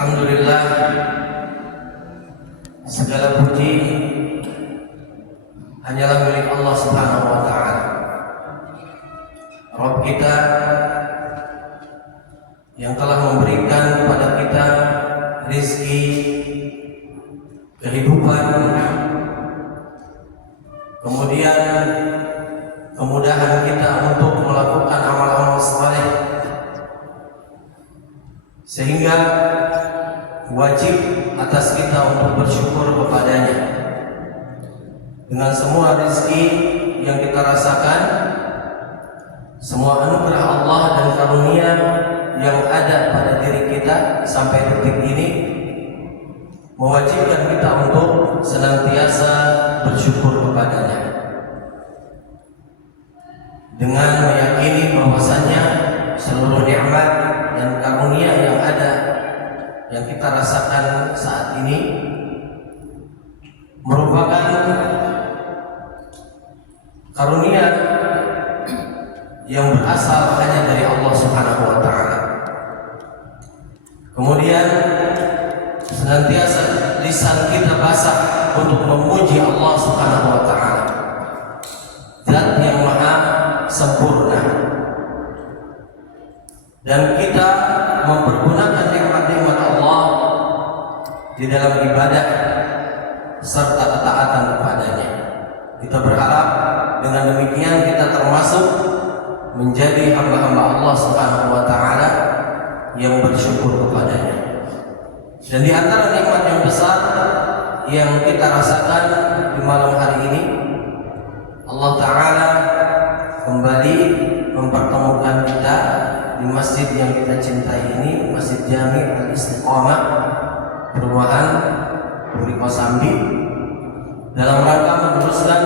Alhamdulillah, segala puji hanyalah milik Allah Subhanahu wa Ta'ala, Rabb kita yang telah memberikan kepada kita rezeki, kehidupan, kemudian kemudahan kita untuk melakukan amal-amal saleh, sehingga wajib atas kita untuk bersyukur kepadanya dengan semua rezeki yang kita rasakan, semua anugerah Allah dan karunia yang ada pada diri kita sampai detik ini mewajibkan kita untuk senantiasa bersyukur kepadanya dengan meyakini bahwasanya seluruh nikmat dan karunia yang ada yang kita rasakan saat ini merupakan karunia yang berasal hanya dari Allah Subhanahu wa Ta'ala. Kemudian senantiasa lisan kita basah untuk memuji Allah Subhanahu wa Ta'ala, Zat yang maha sempurna, dan kita mempergunakan nikmat-nikmat Allah di dalam ibadah serta ketaatan kepadanya. Kita berharap dengan demikian kita termasuk menjadi hamba-hamba Allah Subhanahu wa Ta'ala yang bersyukur kepadanya. Dan di antara nikmat yang besar yang kita rasakan di malam hari ini, Allah Ta'ala kembali mempertemukan kita di masjid yang kita cintai ini, Masjid Jami' Al-Istiqamah, Perumahan Puri Kosambi, dalam rangka meneruskan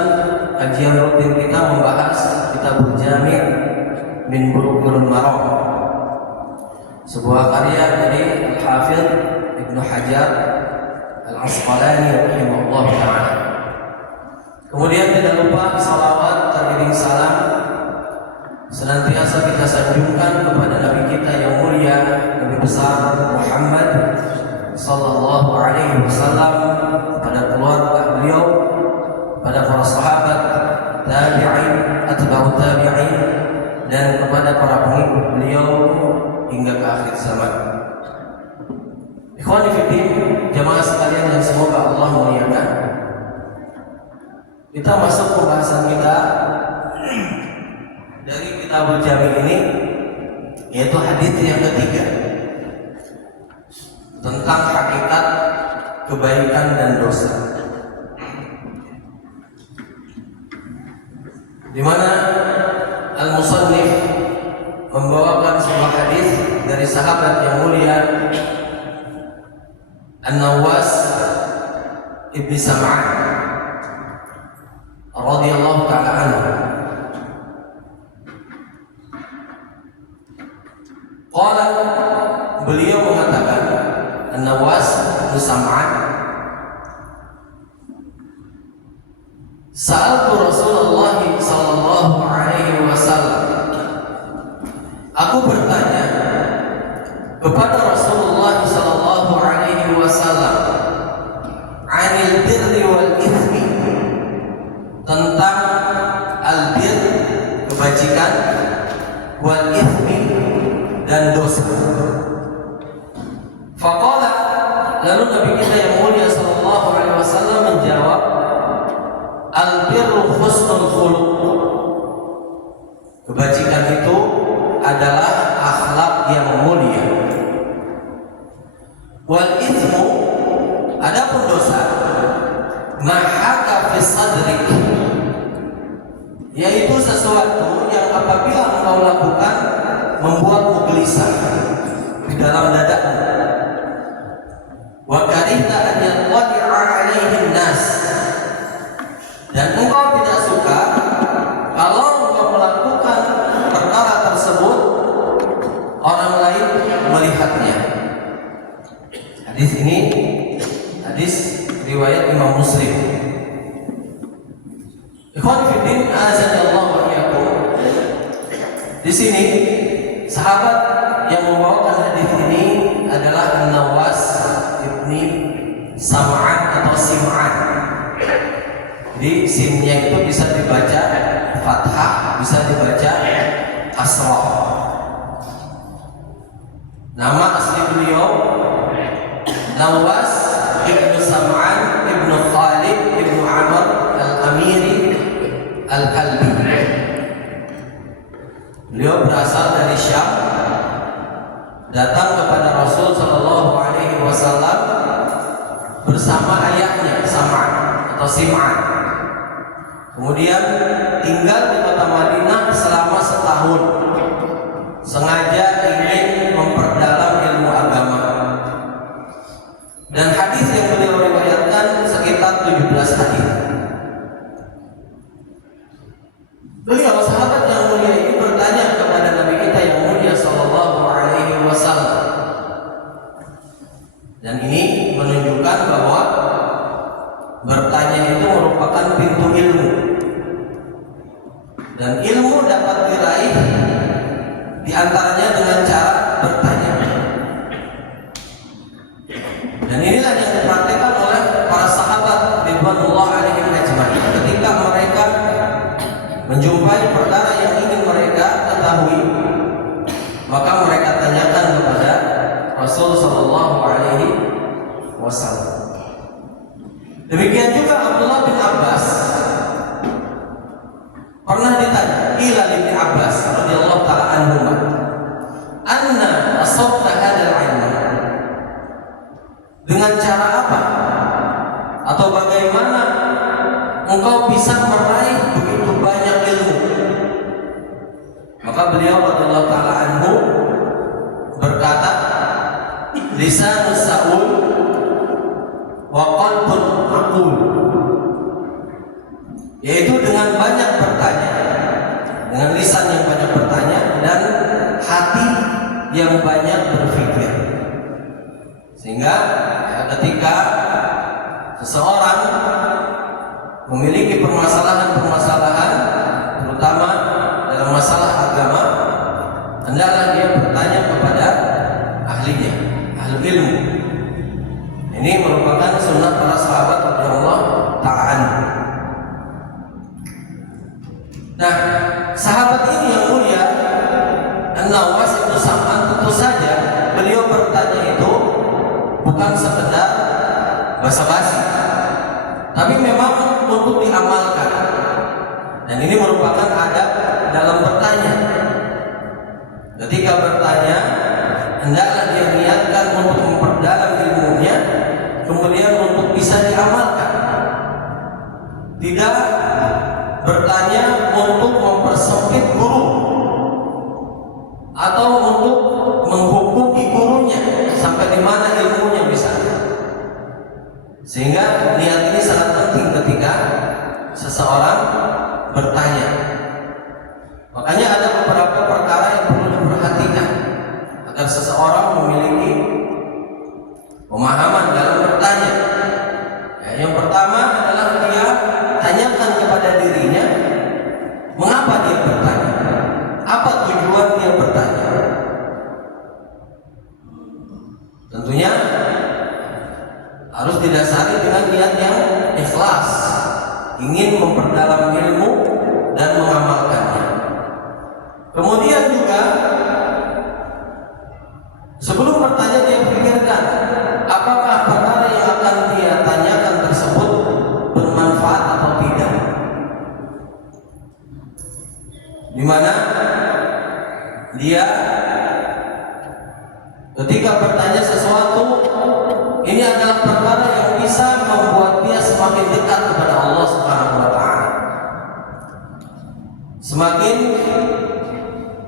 kajian rutin kita membahas Kitabul Jami' min Bulughul Maram, sebuah karya dari Al-Hafidz Ibnu Hajar Al-Asqalani rahimahullah ta'ala. Kemudian tidak lupa salawat teriring salam senantiasa kita sanjungkan kepada Nabi kita yang mulia, Nabi besar Muhammad sallallahu alaihi wasallam, kepada keluarga beliau, pada para sahabat, tabi'in, atba'ut tabi'in, dan kepada para pengikut beliau hingga ke akhir zaman. Ikhwani fillah, jamaah sekalian yang semoga Allah muliakan, kita masuk pembahasan kita dari Kitabul Jami' ini, yaitu hadis yang ketiga tentang hakikat kebaikan dan dosa, di mana al-musannif membawakan sebuah hadis dari sahabat yang mulia An-Nawas Ibn Sam'an radhiyallahu ta'ala anhu. Qala, beliau mengatakan, An-Nawas Ibn Sam'an, sa'altu Rasulullah sallallahu alaihi wasallam, aku bertanya kepada Rasulullah sallallahu alaihi wasallam, anil birri wal ithmi, tentang al-bir, kebajikan, wal ithmi, dan dosa. Faqala, lalu Nabi kita yang mulia sallallahu alaihi wasallam menjawab, al-birru husnul khuluq, kebajikan itu adalah akhlak yang mulia. Wal ithmu, adapun dosa, mahaka fi sadrik, yaitu sesuatu yang apabila engkau lakukan membuatmu gelisah di dalam dadamu. Wa karihta an yattali'a 'alaihi nas, dan engkau tidak suka kalau engkau melakukan perkara tersebut orang lain melihatnya. Hadis ini hadis riwayat Imam Muslim. Ikhwan fillah, azanallahu wa iyyakum. Di sini sahabat yang membawakan hadis ini adalah Nawas ibni Sam'an atau Sim'an. Jadi simnya itu bisa dibaca fathah, bisa dibaca kasrah. Nama asli beliau Nawas ibnu Sam'an ibnu Khalid ibnu Amr al-Amiri al-Kalbi. Beliau berasal dari Syam, datang kepada Rasul Shallallahu Alaihi Wasallam bersama ayahnya Sam'an atau Sim'an. Kemudian tinggal di kota Madinah selama setahun, sengaja ingin memperdalam ilmu agama. Dan hadis yang beliau riwayatkan sekitar 17 hadis. Beliau sahabat yang mulia ini bertanya kepada Nabi kita yang mulia Shallallahu Alaihi Wasallam. Dan ini menunjukkan bahwa bertanya itu merupakan pintu ilmu. Dan ilmu dapat diraih diantaranya dengan cara bertanya. Dan inilah yang dipraktikkan oleh para sahabat ridwanullah alaihim ajmain. Ketika mereka menjumpai perkara yang ingin mereka ketahui, maka mereka tanyakan kepada Rasul Sallallahu Alaihi Wasallam. Demikian juga Abdullah bin Abbas pernah ditanya ila bin Abbas radhiyallahu taala anhuma, anna asabta hadzal ilm, dengan cara apa atau bagaimana engkau bisa meraih begitu banyak ilmu? Maka beliau radhiyallahu taala anhu berkata, lisanus sa'ul wa qalbun aqul, yaitu dengan banyak bertanya, dengan lisan yang banyak bertanya dan hati yang banyak berpikir. Sehingga ketika seseorang memiliki permasalahan-permasalahan, terutama dalam masalah agama, hendaklah dia bertanya kepada ahlinya, ahli ilmu. Ini merupakan sunnah para sahabat radhiyallahu ta'ala. Nah, sahabat ini yang mulia An-Nawas ibnu Sam'an, tentu saja beliau bertanya itu bukan sekedar basa-basi, tapi memang untuk diamalkan. Dan ini merupakan adab dalam bertanya. Ketika bertanya, hendaklah dia niatkan untuk memperdalam ilmunya, kemudian untuk bisa diamalkan. Tidak bertanya untuk mempersempit guru atau untuk menghukumi gurunya sampai di mana ilmunya bisa. Sehingga niat ini sangat penting ketika seseorang bertanya. Makanya ada beberapa perkara yang perlu diperhatikan agar seseorang memiliki pemahaman dalam bertanya. Ya, yang pertama adalah dia tanyakan kepada dirinya, mengapa dia bertanya? Apa tujuan dia bertanya? Tentunya harus didasari dengan niat yang ikhlas, ingin memperdalam ilmu dan mengamalkannya. Kemudian juga sebelum bertanya dia pikirkan apakah perkara yang akan dia tanyakan tersebut bermanfaat atau tidak. Di mana dia ketika bertanya sesuatu, ini adalah perkara yang bisa membuat dia semakin dekat kepada Allah Subhanahu wa taala. Semakin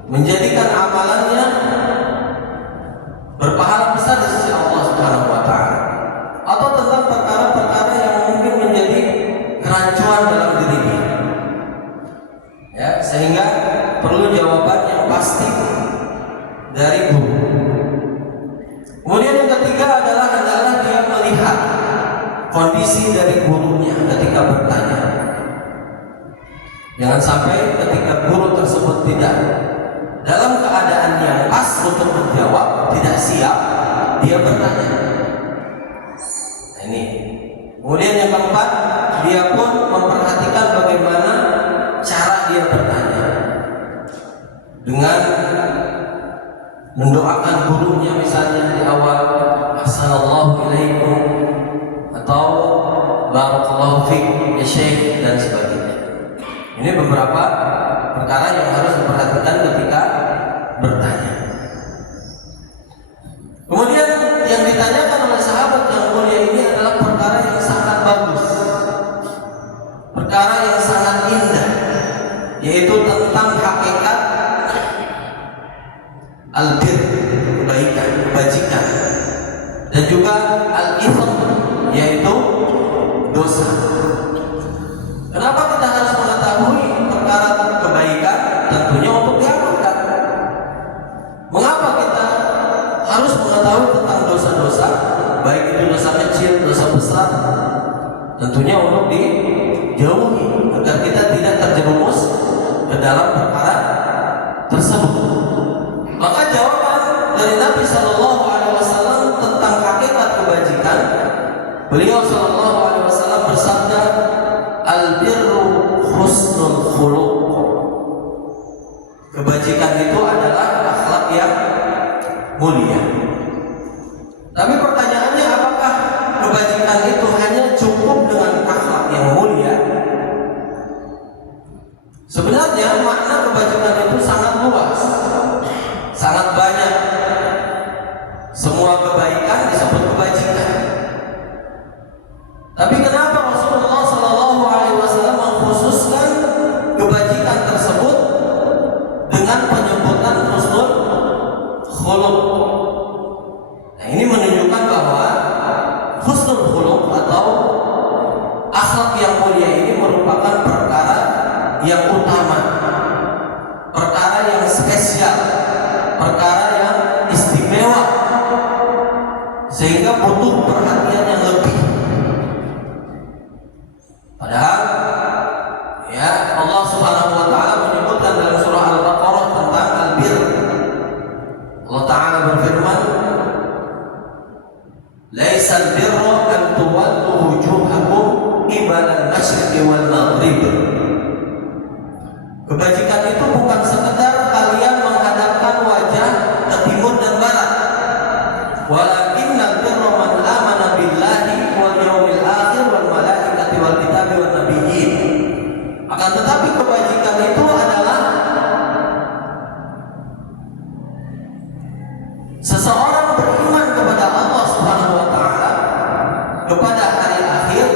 menjadikan amalannya berpahala besar di sisi Allah Subhanahu wa taala. Atau tentang perkara-perkara yang mungkin menjadi kerancuan dalam diri dia. Ya, sehingga perlu jawaban yang pasti dari guru. Kemudian yang ketiga adalah hendaklah dia melihat kondisi dari gurunya ketika bertanya. Jangan sampai ketika guru tersebut tidak dalam keadaan yang pas untuk menjawab, tidak siap, dia bertanya. Nah, ini. Kemudian yang keempat, dia pun memperhatikan bagaimana cara dia bertanya, dengan mendoakan gurunya misalnya di awal, assalamualaikum ilaikum, atau barakallahu fiik ya syekh, dan sebagainya. Ini beberapa perkara yang harus diperhatikan ketika bertanya. Kemudian yang ditanyakan oleh sahabat yang mulia ini adalah perkara yang sangat bagus, perkara yang sangat indah, yaitu tentang hakikat al-bir, kebaikan, kebajikan, dan juga al-ithm, yaitu dosa. Kenapa kita harus mengetahui perkara kebaikan? Tentunya untuk diamalkan. Mengapa kita harus mengetahui tentang dosa-dosa, baik itu dosa kecil, dosa besar? Tentunya untuk dijauhi agar kita tidak terjerumus ke dalam perkara tersebut. Maka jawaban dari Nabi Shallallahu Alaihi Wasallam tentang hakikat kebajikan, beliau Shallallahu Alaihi Wasallam bersabda, al-birru husnul khuluq. Kebajikan itu adalah akhlak yang mulia. Tapi pertanyaannya, apakah kebajikan itu hanya cukup dengan akhlak yang mulia? Sebenarnya makna kebajikan itu sangat luas, sangat banyak. Semua kebaikan disebut kebajikan. Tapi kenapa Rasulullah Shallallahu Alaihi Wasallam mengkhususkan kebajikan tersebut dengan penyebutan husnul khuluq? Nah, ini menunjukkan bahwa husnul khuluq atau akhlak yang mulia ini merupakan perkara yang utama, perkara yang spesial, perkara yang istimewa, sehingga butuh perhatian yang lebih. Padahal ya Allah Subhanahu wa taala menyebutkan dalam surah Al-Baqarah tentang al-bir. Allah taala berfirman, "Laisal birra an tuwallu wujuhakum qibala al-masyriqi wal maghrib." Kebajikan itu bukan sekedar kalian menghadapkan wajah ke timur dan barat. Walakinnal birra man amana billahi wal yawmil akhir wal malaikati wal kitabi wan nabiyyin. Akan tetapi kebajikan itu adalah seseorang beriman kepada Allah Subhanahu wa taala, kepada hari akhir,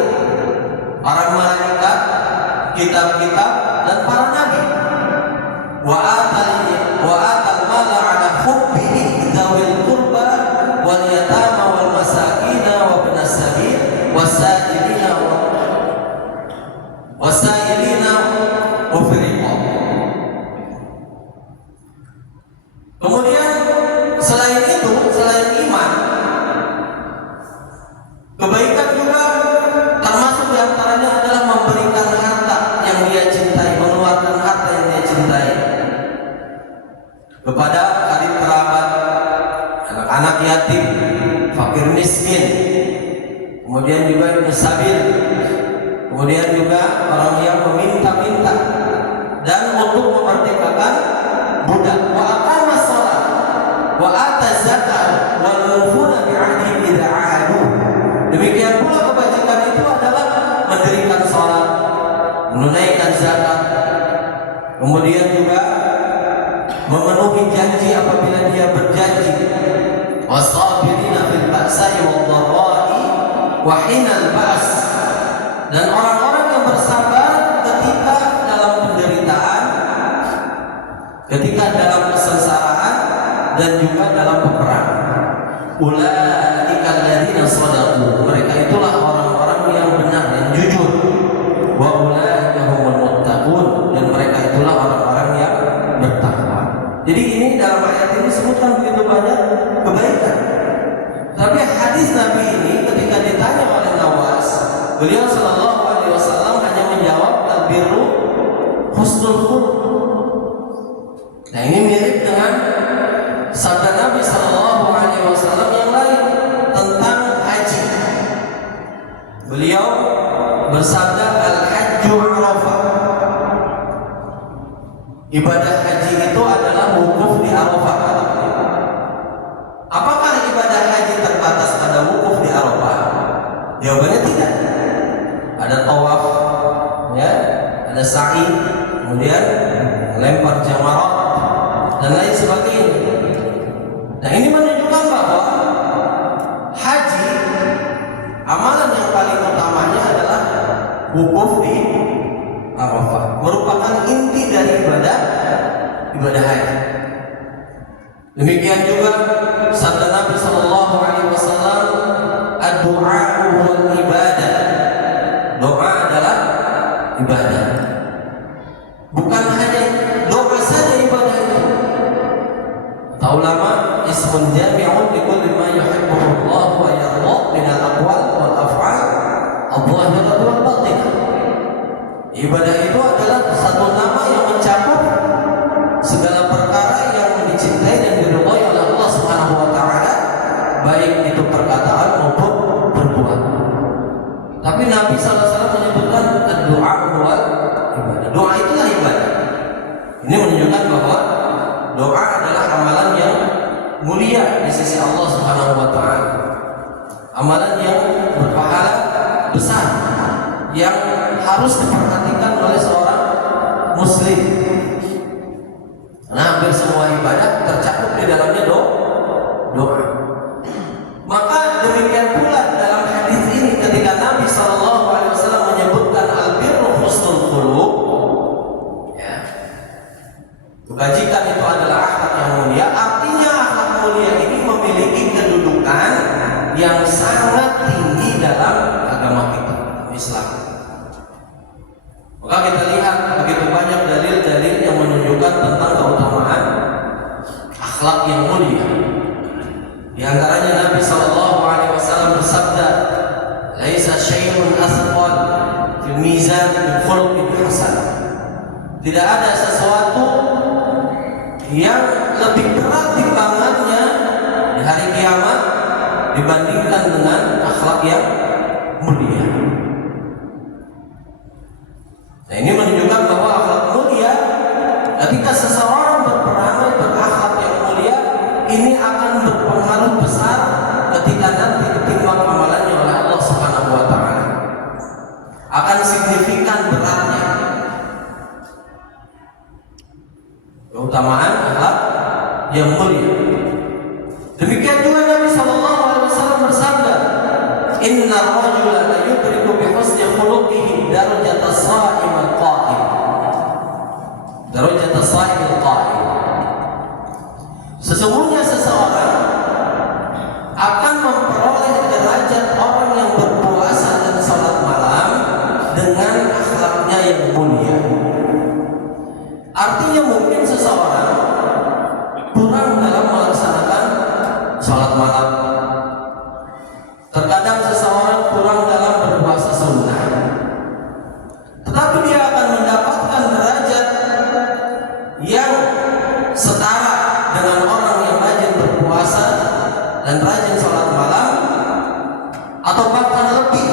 para malaikat, kitab-kitab, dan para nabi. Wa atal mala ala hubbihi dzawil qurba wal yatama wal masakin wa ibnas sabil wasailina wa fil riqab. Kemudian selain itu, selain iman, kebaikan juga termasuk diantaranya adalah memberikan harta yang dia cintai, mengeluarkan harta yang dia cintai kepada karib kerabat, anak-anak yatim, fakir miskin, kemudian juga ibnu sabil, kemudian juga orang yang meminta-minta, dan untuk memerdekakan budak. Wa aqamas shalah wa ataz zakat wal mufuna bi ahdi idza ahadu. Demikian pula kebajikan itu adalah mendirikan salat, menunaikan zakat, kemudian juga memenuhi janji apabila dia berjanji. Wasabirina fil ba'sa'i wad dharra'i wa hinal ba's. Dan orang-orang yang bersabar ketika dalam penderitaan, ketika dalam kesengsaraan, dan juga dalam peperangan. Ulaika alladzina shadaqu. Mereka itulah orang-orang yang benar, yang jujur. Wa ulaika humul muttaqun. Dan mereka itulah orang-orang yang bertakwa. Jadi ini dalam ayat ini disebutkan begitu banyak kebaikan. Tapi hadis Nabi ini ketika ditanya oleh Nawas, beliau Shallallahu Alaihi Wasallam hanya menjawab al-birru husnul khuluq. Nah, ini mirip dengan sabda Nabi Shallallahu Alaihi Wasallam yang lain. bersabda, al-hajju Arafah. Ibadah haji itu adalah wukuf di Arafah. Apakah ibadah haji terbatas pada wukuf di Arafah? Jawabannya tidak. Ada tawaf, ya, ada sa'i, kemudian lempar jamarat dan lain sebagainya. Nah, ini menunjukkan bahwa haji, amalan yang paling utamanya adalah wukuf di Arafah, merupakan inti dari ibadah haji. Demikian juga sabda Nabi sallallahu alaihi wasallam, ad-du'a huwal ibadah. Doa adalah ibadah. Bukan hanya doa saja ibadah itu. Kata ulama, ismun jami'un li kulli ma yuhibbuhu Allah wa yarda min al-aqwal wal af'al adh-dhahirah wal batinah. Ibadah itu adalah satu nama yang mencakup segala perkara yang dicintai dan diridhai oleh Allah Subhanahu wa taala, baik itu perkataan maupun perbuatan. Tapi Nabi SAW menyebutkan doa huwal ibadah. Doa itulah ibadah. Ini menunjukkan bahwa doa adalah amalan yang mulia di sisi Allah Subhanahu wa taala. Amalan yang berpahala besar yang harus diperhatikan oleh seorang muslim. Karena hampir semua ibadah tercakup di dalamnya doa. Maka demikian pula dalam hadis ini ketika Nabi SAW menyebutkan al-birru husnul khuluq, ya, kebajikan itu adalah akhlak yang mulia. Artinya akhlak mulia ini memiliki kedudukan yang sangat tinggi dalam agama kita, Islam. Maka kita lihat begitu banyak dalil-dalil yang menunjukkan tentang keutamaan akhlak yang mulia. Di antaranya Nabi SAW bersabda, "Laisa syai'un athqal fil mizan min khuluqin hasan." Tidak ada sesuatu yang lebih berat timbangannya di hari kiamat dibandingkan dengan akhlak yang mulia. Nah, ini menunjukkan bahwa akhlak mulia, ketika seseorang berakhlak yang mulia, ini akan berpengaruh besar ketika nanti ditimbang amalannya oleh Allah Subhanahu wa taala. Akan signifikan beratnya. Keutamaan akhlak yang mulia. Demikian juga Nabi sallallahu alaihi wasallam bersabda, "Inna ar-rajula la yudriku bi husni khuluqihi darajat as-sha'im al-qa'im." Darajat as-sha'im al-qa'im. Sesungguhnya seseorang akan memperoleh derajat orang yang berpuasa dan salat malam dengan akhlaknya yang mulia. Artinya mungkin seseorang kurang dalam melaksanakan salat malam. Terkadang seseorang kurang dalam berpuasa sunnah. Tetapi dia akan mendapatkan derajat yang setara dengan orang yang rajin berpuasa dan rajin sholat malam, atau bahkan lebih.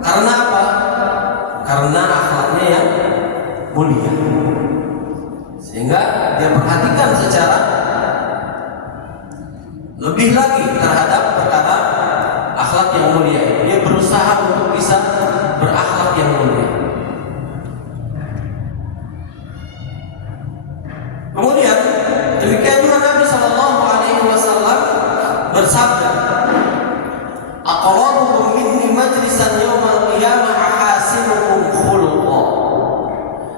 Karena apa? Karena akhlaknya yang mulia, sehingga dia perhatikan secara lebih lagi terhadap perkara akhlak yang mulia. Dia berusaha untuk bisa berakhlak yang mulia. Kemudian demikian juga Nabi Shallallahu Alaihi Wasallam bersabda, "Aqrabukum minni majlisan yaumal qiyamah ahasinukum khuluqa."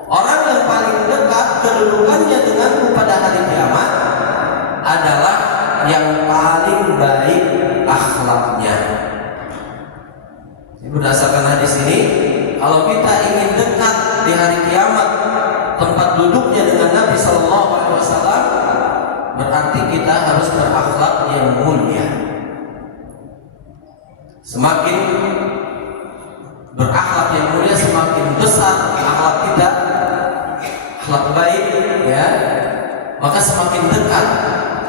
Orang yang paling dekat kedudukannya denganku pada hari kiamat adalah yang paling baik akhlaknya. Berdasarkan hadis ini, kalau kita ingin dekat di hari kiamat tempat duduknya dengan Nabi Sallallahu Alaihi Wasallam, berarti kita harus berakhlak yang mulia. Semakin berakhlak yang mulia, semakin besar akhlak kita, akhlak baik, ya, maka semakin dekat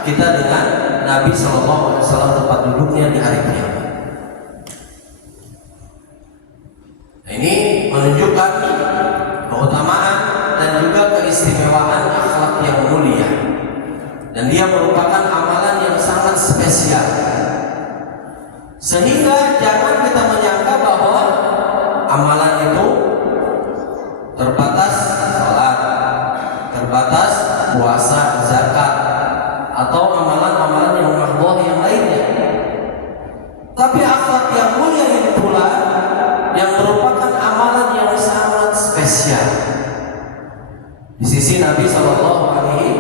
kita dengan Nabi Sallallahu Alaihi Wasallam tempat duduknya di hari kiamat. dan dia merupakan amalan yang sangat spesial. Sehingga jangan kita menyangka bahwa amalan itu terbatas salat, terbatas puasa, zakat, atau amalan-amalan yang mahdoh yang lainnya. Tapi akhlak yang mulia ini pula yang merupakan amalan yang sangat spesial di sisi Nabi Shallallahu Alaihi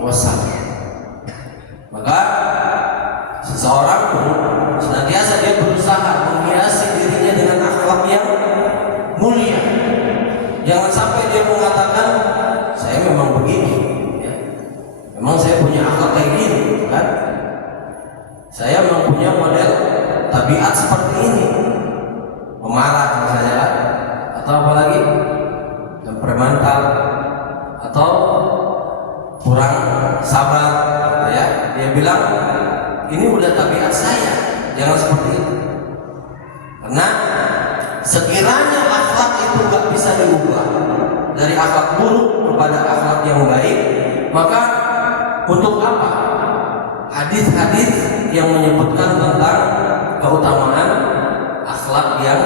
Wasallam. Maka seseorang pun senantiasa dia berusaha menghiasi dirinya dengan akhlak yang mulia. Jangan sampai dia mengatakan saya memang begini, ya. Memang saya punya akhlak kayak gini, kan? Saya memang punya model tabiat seperti ini, pemarah misalnya, kan? Atau apalagi temperamental, atau kurang sabar, ya. Dia bilang ini udah tabiat saya, jangan seperti itu. Karena sekiranya akhlak itu nggak bisa diubah dari akhlak buruk kepada akhlak yang baik, maka untuk apa hadis-hadis yang menyebutkan tentang keutamaan akhlak yang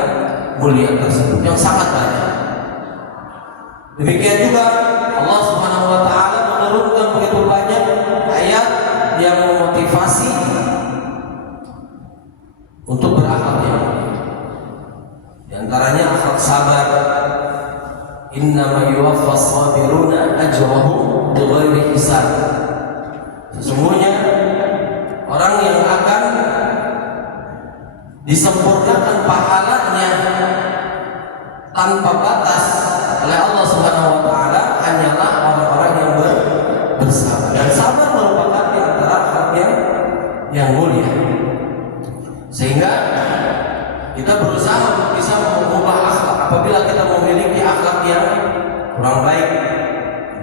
mulia tersebut yang sangat banyak. Demikian juga Allah Subhanahu wa taala menurunkan begitu banyak ayat yang memotivasi untuk berakhlak yang mulia. Di antaranya akhlak sabar. Innama yuwaffas sabiruna ajrahum bighairi hisab. Sesungguhnya orang yang akan disempurnakan pahalanya tanpa batas oleh Allah Subhanahu wa taala hanyalah orang-orang yang bersabar. Dan sabar merupakan di antara akhlak yang mulia. Sehingga kita berusaha untuk bisa mengubah akhlak. Apabila kita memiliki akhlak yang kurang baik,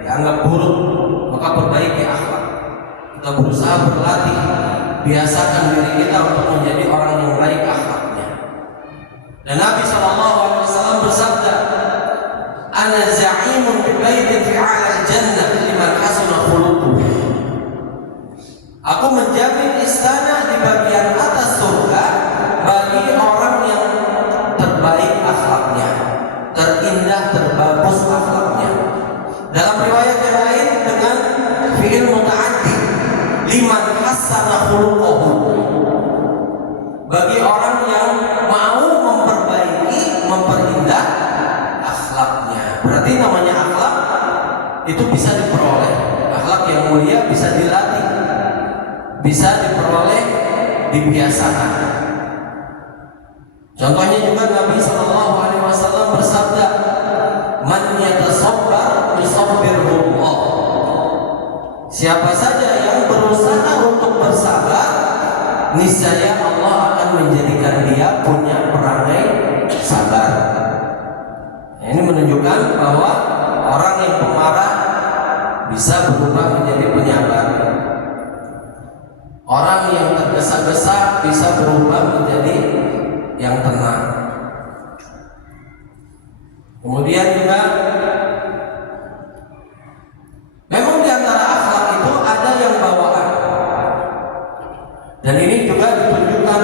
dianggap buruk, maka perbaiki akhlak. Kita berusaha berlatih, biasakan diri kita untuk menjadi orang yang baik akhlaknya. Dan Nabi SAW bersabda, "Ana za'imun bi baitin fi 'alal jannah liman hasuna khuluquhu." Aku menjamin istana di bagian atas surga bagi orang yang terbaik akhlaknya, terindah, terbagus akhlaknya. Dalam riwayat yang lain dengan fi'il muta'addi, liman hasana khuluquhu, bagi orang yang mau memperbaiki, memperindah akhlaknya. Berarti namanya akhlak itu bisa diperoleh. Akhlak yang mulia bisa dilatih, bisa diperoleh, dibiasakan. Contohnya juga Nabi Shallallahu Alaihi Wasallam bersabda, "Man yatasabbar yusabbirullah." Siapa saja yang berusaha untuk bersabar, niscaya Allah akan menjadikan dia punya perangai sabar. Ini menunjukkan bahwa orang yang pemarah bisa berubah menjadi penyabar. Orang yang tergesa-gesa bisa berubah menjadi yang tenang. Kemudian juga memang di antara akhlak itu ada yang bawaan. Dan ini juga ditunjukkan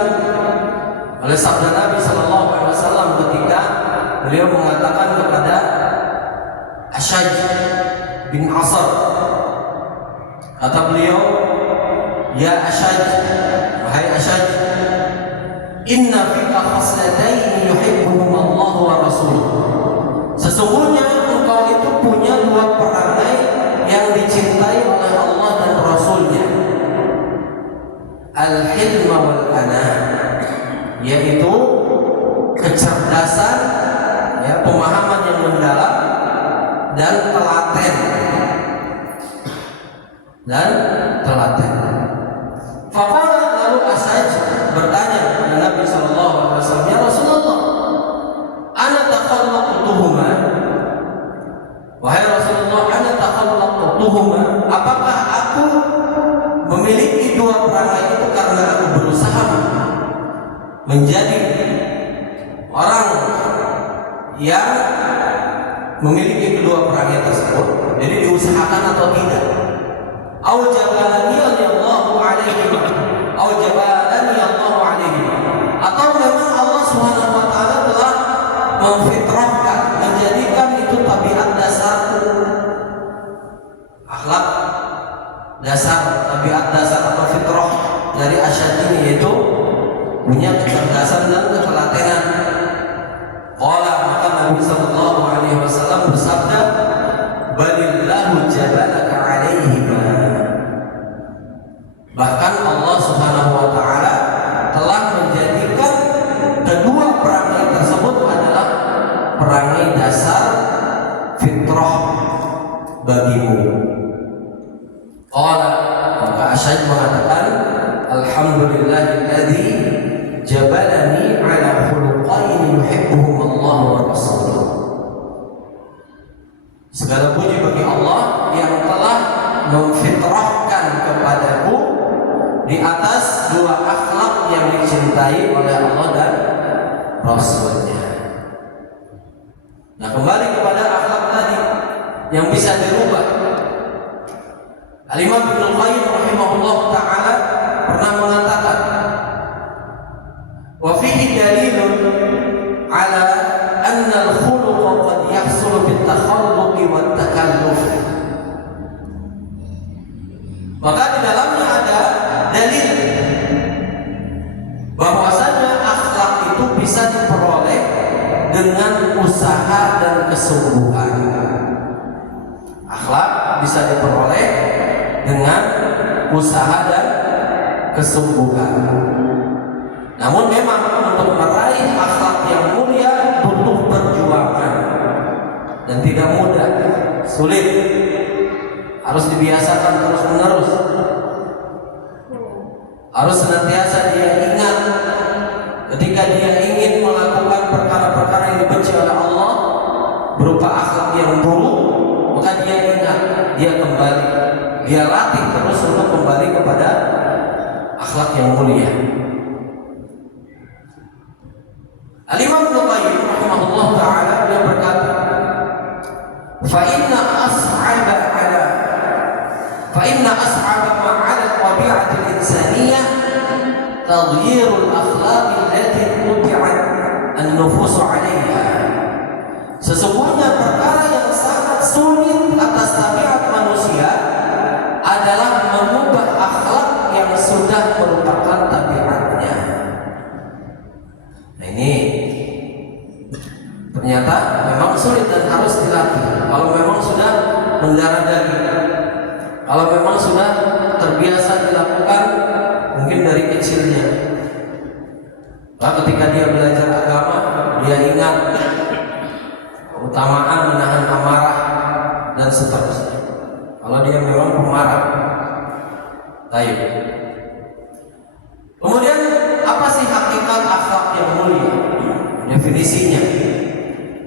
oleh sabda Nabi Sallallahu Alaihi Wasallam ketika beliau mengatakan kepada Ashaj bin Asar, kata beliau, "Ya Ashaj, wahai Ashaj, inna fika khaslatayn yuhibbuhum Allah wa rasuluhu." Sesungguhnya engkau itu punya dua perangai yang dicintai oleh Allah dan Rasulnya. Al-hilma wal ana, yaitu kecerdasan, ya, pemahaman yang mendalam, dan telaten. Faqala, lalu Ashaj bertanya kepada Nabi Sallallahu Alaihi Wasallam, "Ya Rasulullah, ana takhallaqtuhuma." Wahai Rasulullah, ana takhallaqtuhuma, apakah aku memiliki dua perangai itu karena aku berusaha menjadi orang yang memiliki kedua perangai tersebut? Jadi diusahakan atau tidak? au jabalani Allahu alaihi, au jabalani Allahu alaihi, atau memang Allah Subhanahu wa taala telah memfitrahkan, menjadikan itu tabiat dasar akhlak dasar, tabiat dasar atau fitrah dari asyad ini, yaitu punya kecerdasan dan ketelatenan. Qala, maka Nabi sallallahu alaihi wasallam bersabda, balillahu jabalaka alaihima. Bahkan Allah Subhanahu wa taala telah menjadikan kedua perangai tersebut adalah perangai dasar fitrah bagimu. Qala, maka Asy'ad mengatakan, alhamdulillahilladzi jabalani ala khuluqain yuhibbuhum Allah wa rasuluh. Segala puji bagi Allah yang telah memfitrahkan kepadaku di atas dua akhlak yang dicintai oleh Allah dan Rasulnya. Nah, kembali kepada akhlak tadi yang bisa dirubah. Al-Imam Ibnu Qayyim rahimahullah ta'ala pernah mengatakan, wa fihi dalilun ala anna al-khuluqa qad yahsulu bit-takhalluqi wat-takalluf. Maka di dalamnya ada dalil bahwasanya akhlak itu bisa diperoleh dengan usaha dan kesungguhan. Akhlak bisa diperoleh dengan usaha dan kesungguhan. Namun memang untuk meraih akhlak yang mulia butuh perjuangan dan tidak mudah, sulit. Harus dibiasakan terus-menerus. Harus senantiasa dia ingat ketika dia ingin melakukan perkara-perkara yang dibenci oleh Allah berupa akhlak yang buruk, maka dia ingat, dia kembali, dia latih terus untuk kembali kepada akhlak yang mulia. Al-Imam Ibnu Qayyim rahimahullah ta'ala dia berkata, fa inna as'aba ma'ala tabi'ati al-insaniyah taghyirul akhlaq allati tubi'at an-nufus 'alayha. Sesungguhnya perkara yang sangat sulit atas tabiat manusia adalah mengubah akhlak yang sudah merupakan tabiatnya. Nah, ini ternyata memang sulit dan harus dilatih. Kalau memang sudah mendarah daging, kalau memang sudah terbiasa dilakukan mungkin dari kecilnya. Nah, ketika dia belajar agama, dia ingat keutamaan menahan amarah dan seterusnya. Kalau dia memang pemarah. Baik. Kemudian apa sih hakikat akhlak yang mulia? Definisinya.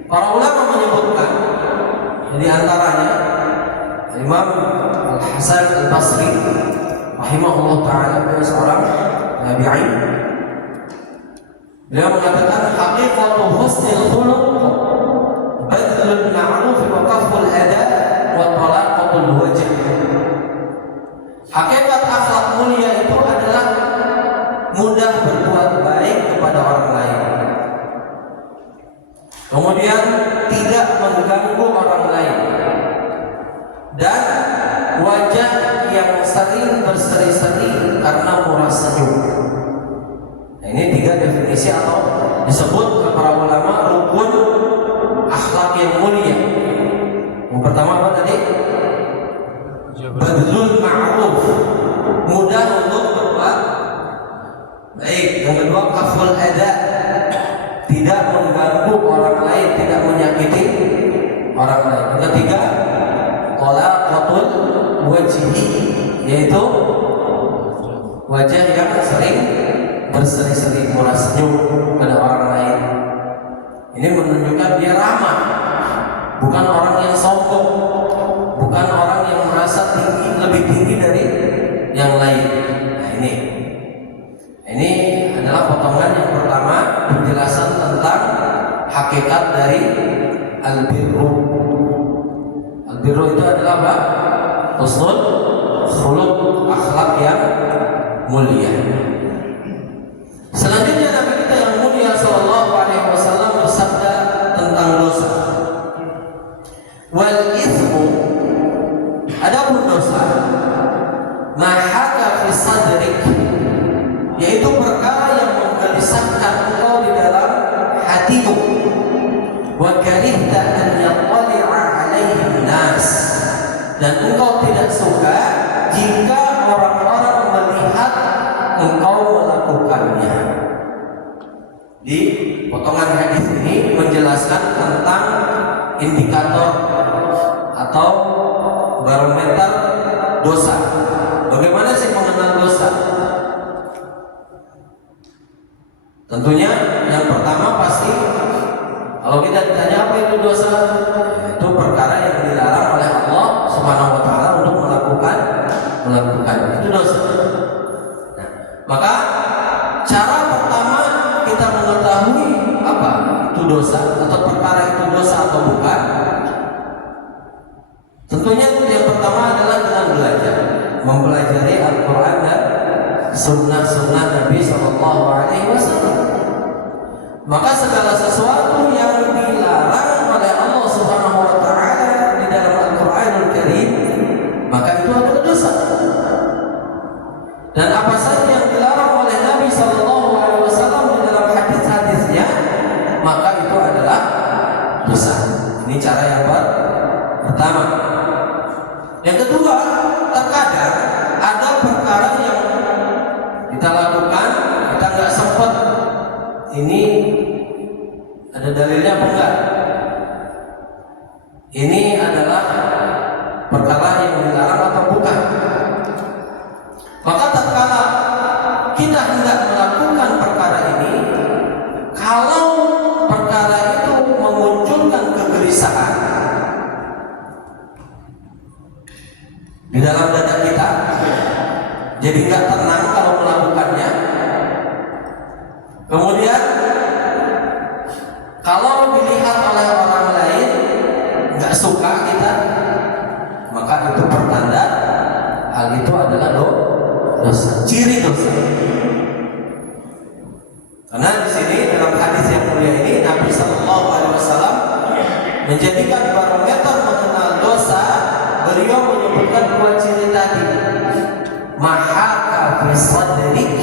Para ulama menyebutkan di antaranya Imam Al-Hasan Al-Basri rahimahullah ta'ala, beliau seorang tabi'in. Beliau mengatakan haqiqatu husnil khuluq badlul ma'ruf wa kaful ada wa talaqatul wajh. Hakikat akhlak mulia itu adalah mudah berbuat baik kepada orang lain, kemudian tidak mengganggu orang lain, dan wajah yang sering berseri-seri karena murah senyum. Nah, ini tiga definisi atau disebut oleh para ulama rukun akhlak yang mulia. Yang pertama apa tadi? Badlul ma'ruf, mudah untuk berbuat baik. Yang kedua kaful ada, tidak mengganggu orang lain, tidak menyakiti orang lain. Yang ketiga talaqatul wajhi, yaitu wajah yang sering berseri-seri murah senyum pada orang lain. Ini menunjukkan dia ramah, bukan orang yang sombong, bukan orang yang merasa tinggi, lebih tinggi dari yang lain. Nah, ini adalah potongan yang pertama, penjelasan tentang hakikat dari al-birru. Al-birru itu adalah apa? Husnul khuluq, akhlak yang mulia. Selanjutnya Nabi kita yang mulia sallallahu alaihi wasallam bersabda tentang dosa. Wal itsmu, adapun dosa, ma haka fi sadrik, yaitu perkara yang menggelisahkan engkau di dalam hatimu. Wa karihta an yattali'a alaihi nas, dan engkau tidak suka jika orang-orang melihat engkau melakukannya. Di potongan hadis ini menjelaskan tentang indikator atau barometer dosa. Bagaimana sih mengenal dosa? Tentunya yang pertama pasti kalau kita ditanya apa itu dosa, itu perkara yang dilarang oleh Allah Subhanahu wa taala untuk melakukan itu dosa. Nah, maka cara pertama kita mengetahui apa itu dosa atau perkara itu dosa atau bukan, tentunya yang pertama adalah dengan belajar, mempelajari Al-Quran dan sunnah Nabi Sallallahu Alaihi Wasallam. Maka segala sesuatu yang dilarang oleh Allah Subhanahu Wa Taala di dalam Al-Quranul Karim, maka itu adalah dosa. Dan apa saja yang dilarang oleh Nabi Sallallahu Alaihi Wasallam di dalam hadis-hadisnya, maka itu adalah dosa. Ini cara yang pertama. Yang kedua, terkadang ada perkara yang kita lakukan, kita nggak sempat. Ini ada dalilnya apa enggak? Ini adalah perkara yang dilarang atau bukan? Maka tatkala kita hendak melakukan perkara ini, kalau perkara itu memunculkan kegelisahan di dalam dada kita, jadi nggak tenang kalau melakukannya. Kemudian kalau dilihat oleh orang lain nggak suka kita, maka itu pertanda hal itu adalah dosa, ciri dosa. Karena di sini dalam hadis yang mulia ini Nabi Sallallahu Alaihi Wasallam menjadikan barometer mengenal dosa. Beliau menyebutkan dua ciri tadi, mahaka fi sadrik,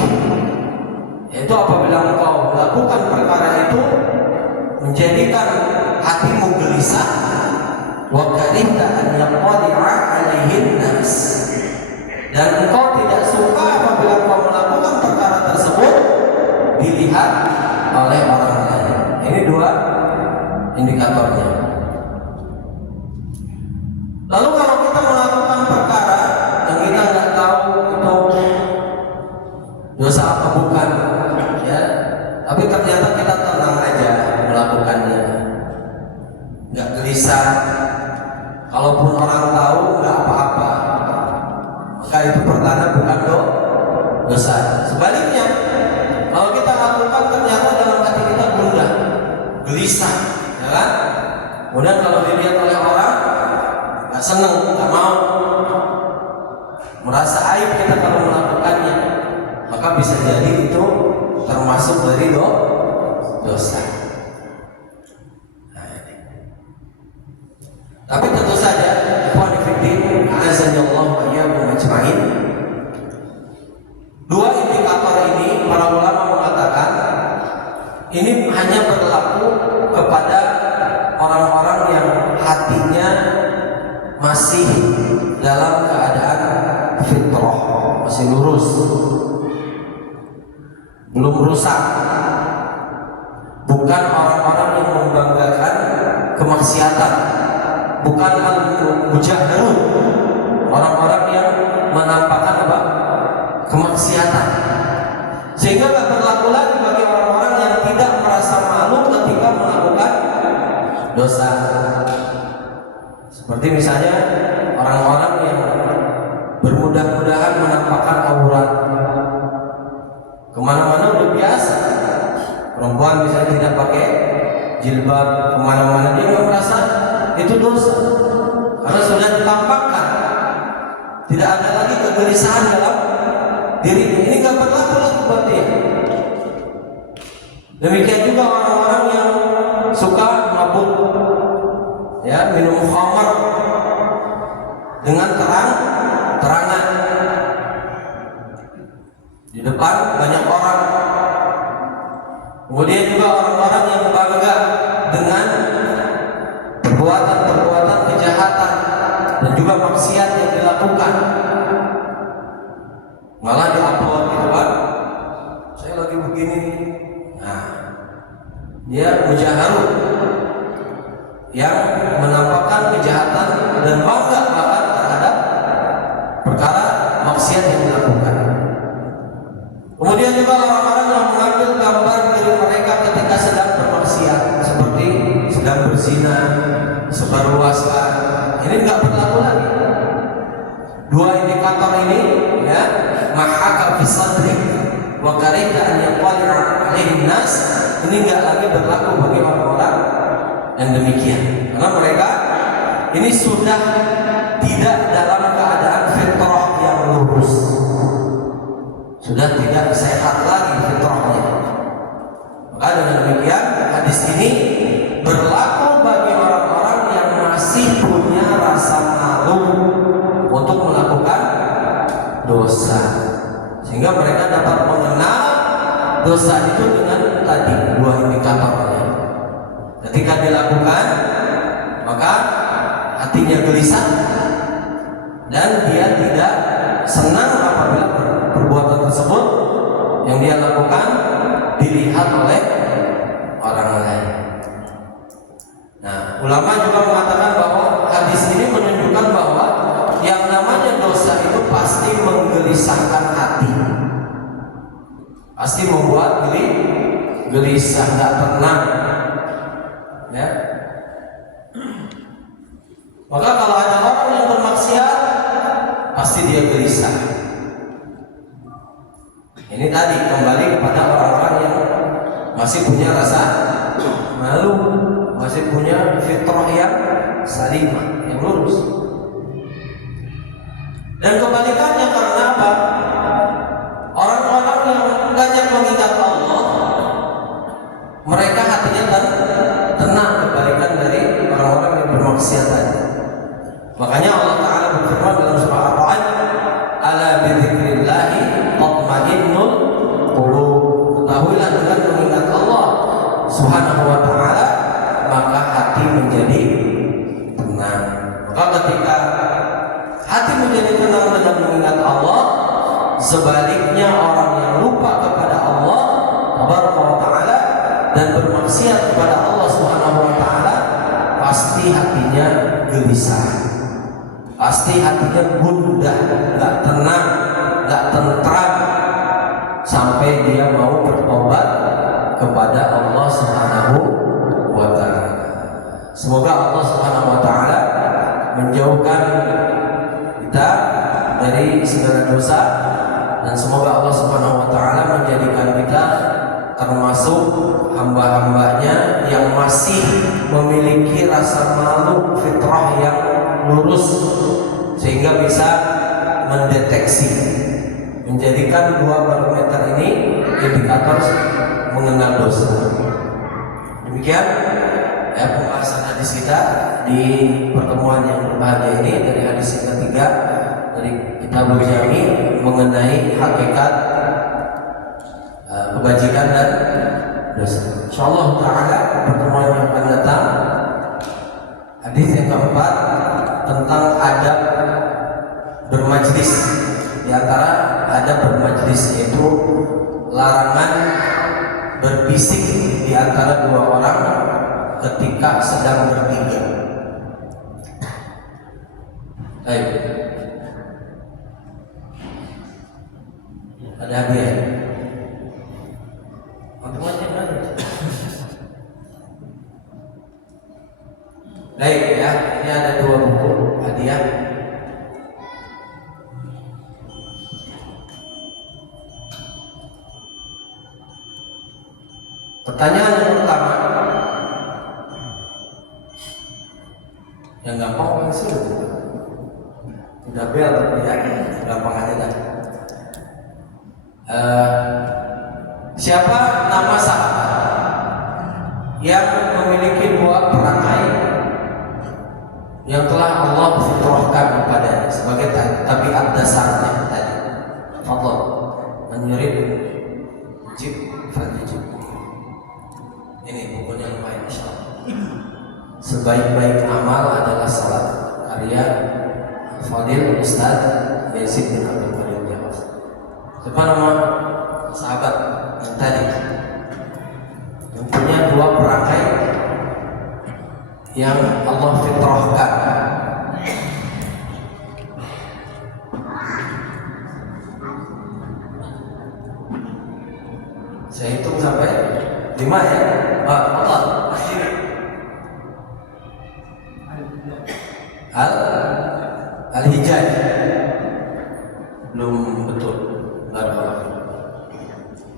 yaitu apabila engkau melakukan perkara itu menjadikan hatimu gelisah, wa karihta an yattali'a alaihin nas, dan engkau tidak suka apabila engkau melakukan perkara tersebut dilihat oleh orang lain. Ini dua indikatornya. Lalu kalau kita melakukan perkara yang kita nggak tahu itu dosa apa bukan, ya, tapi ternyata kita tenang aja melakukannya, nggak gelisah. Kalaupun orang tahu nggak apa-apa, maka itu pertanda bukan dosa. Sebaliknya, kalau kita lakukan ternyata dalam hati kita gundah, gelisah, ya kan? Kemudian kalau dilihat oleh orang nggak seneng, nggak mau, merasa aib kita kalau melakukannya, maka bisa jadi itu termasuk dari dosa. Tapi tentu saja, ikhwan fillah, azanillahu wa iyyakum ajma'in, dua indikator ini para ulama mengatakan ini hanya berlaku kepada orang-orang yang hatinya masih dalam keadaan fitrah, masih lurus, belum rusak. Bukan orang-orang yang membanggakan kemaksiatan, bukan al-mujahirun, orang-orang yang menampakkan apa? Kemaksiatan. Sehingga tak berlaku lagi bagi orang-orang yang tidak merasa malu ketika melakukan dosa. Seperti misalnya orang-orang yang bermudah-mudahan menampakkan aurat, kemana-mana udah biasa. Perempuan misalnya tidak pakai jilbab, kemana-mana dia nggak merasa itu dosa, karena sudah ditampakkan. Tidak ada lagi kegelisahan dalam dirinya. Ini nggak berlaku lagi buat dia. Demikian juga orang-orang yang suka mabuk, ya, minum khamar dengan terang-terangan di depan banyak orang. Kemudian juga orang-orang yang bangga dengan perbuatan-perbuatan kejahatan dan juga maksiat yang dilakukan, malah diupload gitu kan, saya lagi begini. Nah, dia mujaharu yang menampakkan kejahatan dan bangga bahkan terhadap perkara maksiat yang dilakukan. Kemudian juga orang-orang yang mengambil gambar diri mereka ketika sedang bermaksiat, seperti sedang berzina, sebarluaskan. Ini nggak berlaku lagi. Dua indikator ini, ya, mahaka fi sadri wa karika an yaqala alaihi nas, ini nggak lagi berlaku bagi orang-orang yang demikian, karena mereka ini sudah tidak dalam keadaan fitrah yang lurus, sudah tidak sehat lagi fitrahnya. Maka dengan demikian hadis ini berlaku bagi orang-orang yang masih punya rasa malu untuk melakukan dosa, sehingga mereka dapat mengenal dosa itu dengan tadi dua indikatornya. Ketika dilakukan, maka hatinya gelisah dan dia tidak senang apabila perbuatan tersebut yang dia lakukan dilihat oleh orang lain. Nah, ulama juga mengatakan bahwa hadis ini menunjukkan bahwa yang namanya dosa itu pasti menggelisahkan hati, pasti membuat gelisah, nggak tenang, ya. Maka kalau ada orang yang bermaksiat, pasti dia gelisah. Ini tadi kembali kepada orang-orang yang masih punya rasa malu, masih punya fitrah yang salimah, yang lurus. Dan kebalikannya, karena apa? Orang-orang yang banyak mengingat Allah, mereka hatinya tenang, kebalikan dari orang-orang yang bermaksiat tadi. Makanya Allah Ta'ala berfirman dalam surah Ar-Ra'd, ala bidzikrillahi tatma'innul qulub. Ketahuilah dengan mengingat Allah Subhanahu wa Ta'ala, maka hati menjadi tenang. Maka ketika hati menjadi tenang dengan mengingat Allah, sebaliknya orang yang lupa kepada Allah Subhanahu wa Ta'ala dan bermaksiat kepada Allah Subhanahu wa Ta'ala, pasti hatinya gelisah, pasti hatinya gundah, nggak tenang, nggak tentram, sampai dia mau bertobat kepada Allah Subhanahu wa Ta'ala. Semoga Allah Subhanahu wa Ta'ala menjauhkan kita dari segala dosa, dan semoga Allah Subhanahu wa Ta'ala menjadikan kita termasuk hamba-hambanya yang masih memiliki rasa malu, fitrah yang lurus, sehingga bisa mendeteksi, menjadikan dua barometer ini indikator mengenal dosa. Demikian pembahasan hadis kita di pertemuan yang berbahagia ini, dari hadis yang ketiga dari Kitabul Jami mengenai hakikat kebajikan dan dosa. Insyaallah Ta'ala pertemuan yang akan datang, hadis yang keempat tentang adab bermajlis. Di antara adab bermajlis yaitu larangan berbisik di antara dua orang ketika sedang bertiga. Baik. Ada hadiah. Macam-macam ada. Baik ya, ini ada dua buku hadiah. Pertanyaan yang pertama, yang gampang paling sulit, tidak udah bel tapi ya gampang aja dah. Siapa nama sahabat yang memiliki dua perangai yang telah Allah fitrahkan kepadanya sebagai tabiat dasarnya tadi? Fadhol, menyurit wajib fajib. Ini bukunya lumayan insyaallah. Sebaik-baik amal adalah salat, karya Fadil Ustaz Yazid bin Abdul Qadir Jawas. Siapa nama sahabat yang tadi yang punya dua perangai yang Allah fitrahkan? Saya hitung sampai 5 ya. Allah Al-Hijaj belum betul.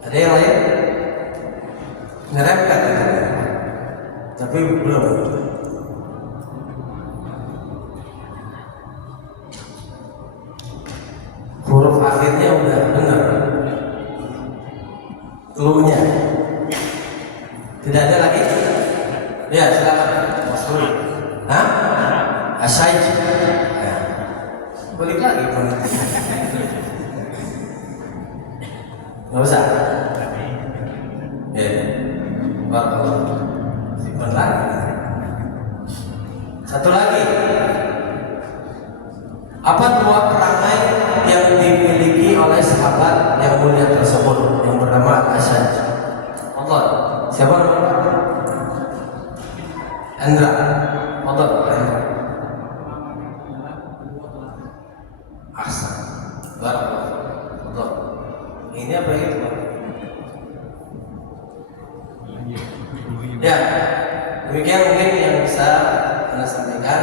Ada yang lain? Ngeremkan gitu. Tapi belum. Huruf akhirnya udah benar. Cluenya. Tidak ada lagi? Ya, silakan. Mas Ruli. Hah? Asyaj. Ya. Balik lagi. Nggak usah. Ya. Barakallah. Simpan lagi. Satu lagi. Apa dua perangai yang dimiliki oleh sahabat yang mulia tersebut yang bernama Asyaj? Allah. Siapa namanya? Andra. Allah. Andra. Ahsan. Barakallah. Ini apa itu? Ya, demikian mungkin yang bisa Anda sampaikan.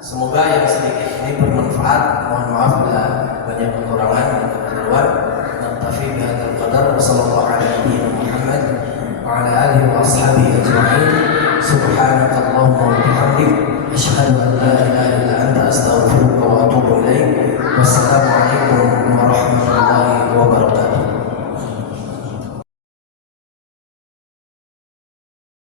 Semoga yang sedikit ini bermanfaat. Mohon maaf bila banyak kekurangan dan kekeliruan. Naktafi bihadzal qadar. Wassallallahu ala nabiyyina Muhammad wa ala alihi wa ashabihi ajma'in. Subhanakallahumma